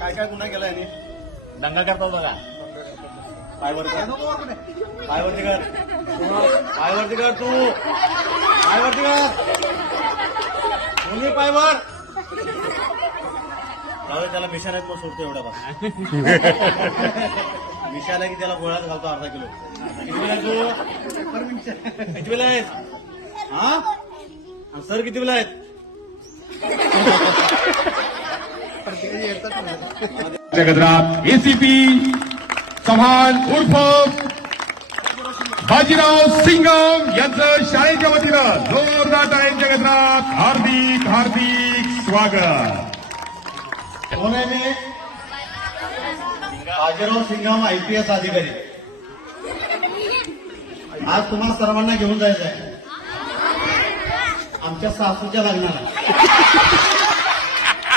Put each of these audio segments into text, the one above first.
काय काय गुन्हा केला याने? दंगा करतो बघा. पायवरती कर, पायवरती कर, पायवरती कर तू, पायवरती कर, दोन्ही पायवर. त्याला मिशाला मग सोडतो एवढा बघ. मिशाला की त्याला गोळ्यात घालतो अर्धा किलो. किती वेळा तू किती वेळा आहेस? हा सर किती वेळा आहेत? जगद्रात एसीपी चव्हाण उर्फ बाजीराव सिंगम यांचं शाळेच्या वतीनं जोरदार टाळ्यांच्या गजरात हार्दिक हार्दिक स्वागत. कोण आहे मी? बाजीराव सिंगम IPS अधिकारी. आज तुम्हाला सर्वांना घेऊन जायचं आहे आमच्या सासूच्या लग्नाला.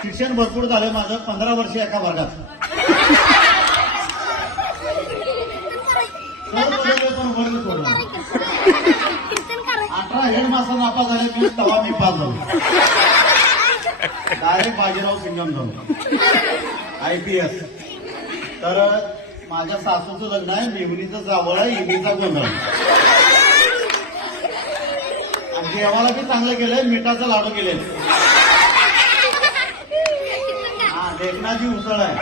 शिक्षण भरपूर झालं माझं, 15 वर्ष एका वर्गात. सर बदलले पण वर्ग सोडला. 18 हेडमास्टर नापास झाले की तवा मी पास झालो. डायरेक्ट बाजीराव सिंगम झालो IPS. तर माझ्या सासूचं लग्न आहे, मेहुणीचं जावळ आहे, इमीचा गोंधळ. आणि देवाला बी चांगलं केलंय, मिठाचं लाडू केले. हा देखनाची उसळ आहे.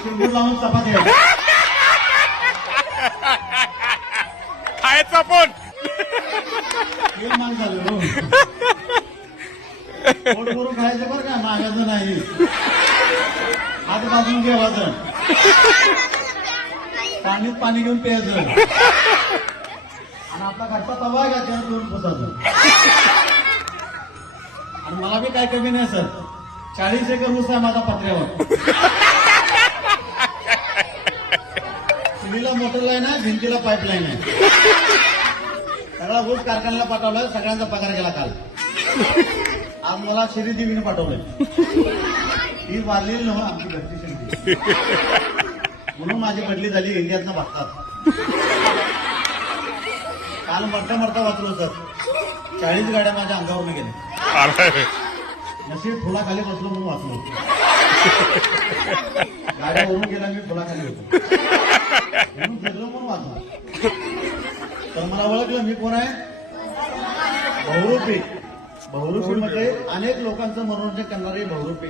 सिंदूर लावून चपाती आहे. खायचा पण हे मान झालं हो. पोट भरून खायचं बरं का, मागायचं नाही. हात बाजून घेवायचं, पाणीत पाणी घेऊन प्यायचं आणि आपला घरचा तवा आहे का त्यानं दोन पुसायचं. आणि मला बी काय कमी नाही सर, 40 एकर ऊस आहे माझा पत्र्यावर. चुलीला मोटर लाईन आहे, भिंतीला पाईपलाईन आहे. सगळा ऊस कारखान्याला पाठवलाय, सगळ्यांचा पगार गेला काल. आज मला श्रीदेवीने पाठवलंय. ही वारलेली नव्ह आमची घरची श्रीदेवी, म्हणून माझी बदली झाली इंडियातनं बघतात. काल मरता मरता वाचलो सर, 40 गाड्या माझ्या अंगावरनं गेल्या. नशीब फुलाखाली बसलो म्हणून वाचलो. गाड्या वरून गेल्या, मी फुलाखाली होतो म्हणून फिरलो म्हणून वाचलो. तर मला ओळखलं मी कोण आहे? बहुरूपी. बहुरूपी मध्ये अनेक लोकांचं मनोरंजन करणारी बहुरूपी.